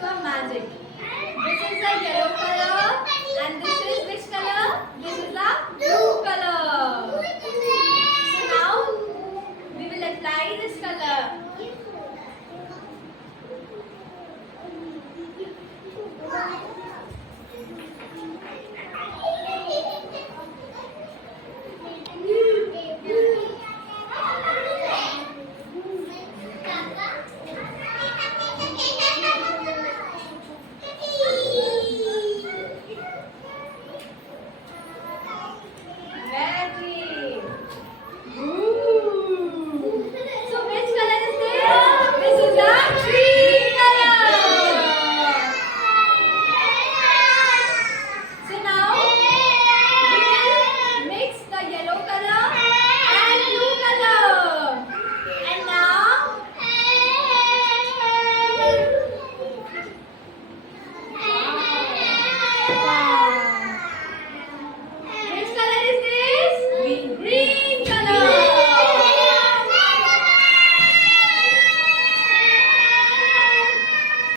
do a magic. This is a yellow color and this is which color? This is a blue color. So now we will apply this color.